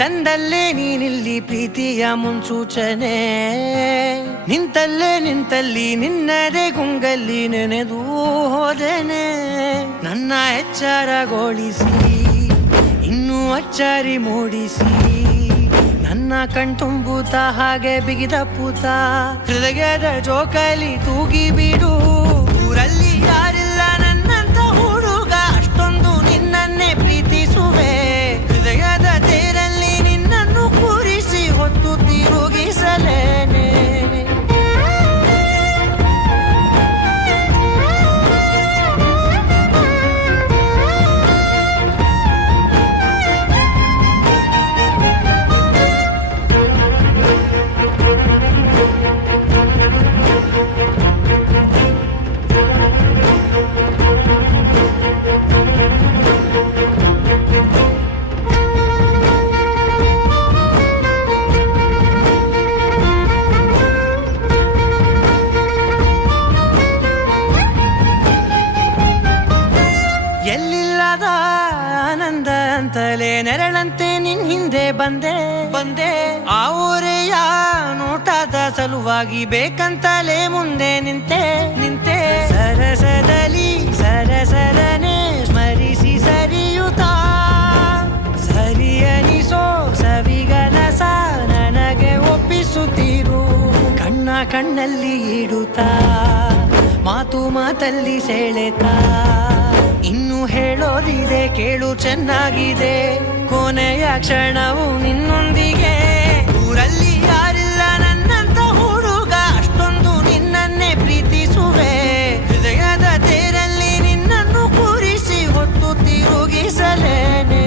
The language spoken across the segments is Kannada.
ತಂದಲ್ಲೇ ನೀನಿಲ್ಲಿ ಪ್ರೀತಿಯ ಮುನ್ಸೂಚನೆ, ನಿಂತಲ್ಲಿ ನಿನ್ನದೇ ಗುಂಗಲ್ಲಿ ನೆನೆದು ಹೋದೆನೆ. ನನ್ನ ಎಚ್ಚರಗೊಳಿಸಿ ಇನ್ನೂ ಅಚ್ಚರಿ ಮೂಡಿಸಿ, ನನ್ನ ಕಣ್ತುಂಬುತ್ತ ಹಾಗೆ ಬಿಗಿದ ಪೂತ, ಹೃದಯದ ಜೋಕಾಲಿ ತೂಗಿ ಬಿಡು. ಊರಲ್ಲಿ ಯಾರಿಲ್ಲ ನನ್ನಂತ ಹುಡುಗ, ಅಷ್ಟೊಂದು ನಿನ್ನನ್ನೇ ಪ್ರೀತಿಸುವೆ. ಹೃದಯದ ತೇರಲ್ಲಿ ನಿನ್ನನ್ನು ಕೂರಿಸಿ ಹೊತ್ತು ತಿರುಗಿಸಲೇನೆ. ಎಲ್ಲಿಲ್ಲದ ಆನಂದ ಅಂತಲೇ ನೆರಳಂತೆ ನಿನ್ ಹಿಂದೆ ಬಂದೆ. ಆ ಊರೆಯ ನೋಟದ ಸಲುವಾಗಿ ಬೇಕಂತಲೇ ಮುಂದೆ ನಿಂತೆ. ಸರಸದಲ್ಲಿ ಸರಸರನೆ ಸ್ಮರಿಸಿ ಸರಿಯುತ್ತಾ, ಸರಿಯನಿಸೋ ಸವಿಗನಸ ನನಗೆ ಒಪ್ಪಿಸುತ್ತೀರು. ಕಣ್ಣಲ್ಲಿ ಇಡುತ್ತಾ, ಮಾತಲ್ಲಿ ಸೆಳೆತಾ, ಇನ್ನು ಹೇಳೋದಿದೆ ಕೇಳು ಚೆನ್ನಾಗಿದೆ. ಕೊನೆಯ ಕ್ಷಣವು ನಿನ್ನೊಂದಿಗೆ. ಊರಲ್ಲಿ ಯಾರಿಲ್ಲ ನನ್ನಂತ ಹುಡುಗ, ಅಷ್ಟೊಂದು ನಿನ್ನನ್ನೇ ಪ್ರೀತಿಸುವೆ. ಹೃದಯದ ತೇರಲ್ಲಿ ನಿನ್ನನ್ನು ಕೂರಿಸಿ ಹೊತ್ತು ತಿರುಗಿಸಲೇನೆ.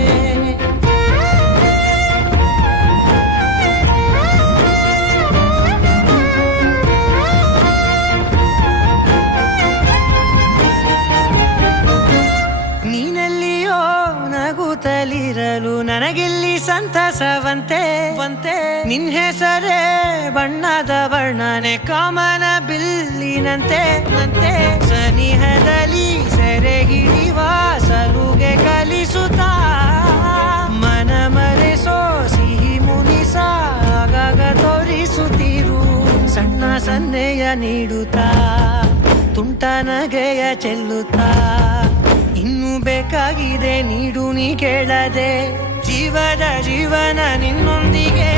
ನಗುತ್ತಲಿರಲು ನನಗಿಲ್ಲಿ ಸಂತಸವಂತೆ. ನಿನ್ ಹೆಸರೇ ಬಣ್ಣದ ವರ್ಣನೆ, ಕಾಮನ ಬಿಲ್ಲಿನಂತೆ. ಸನಿಹದಲ್ಲಿ ಸೆರೆ ಹಿಡಿಯುವ ಸಲುಗೆ ಕಲಿಸುತ್ತಾ, ಮನ ಮರೆಸೋ ಸಿಹಿ ಮುನಿಸ ಆಗಾಗ ತೋರಿಸುತ್ತೀರು. ಸಣ್ಣ ಸನ್ನೆಯ ನೀಡುತ್ತಾ, ತುಂಟ ನಗೆಯ ಚೆಲ್ಲುತ್ತಾ, ಇನ್ನೂ ಬೇಕಾಗಿದೆ ನೀಡು ನೀ ಕೇಳದೆ. ಜೀವನ ನಿನ್ನೊಂದಿಗೆ.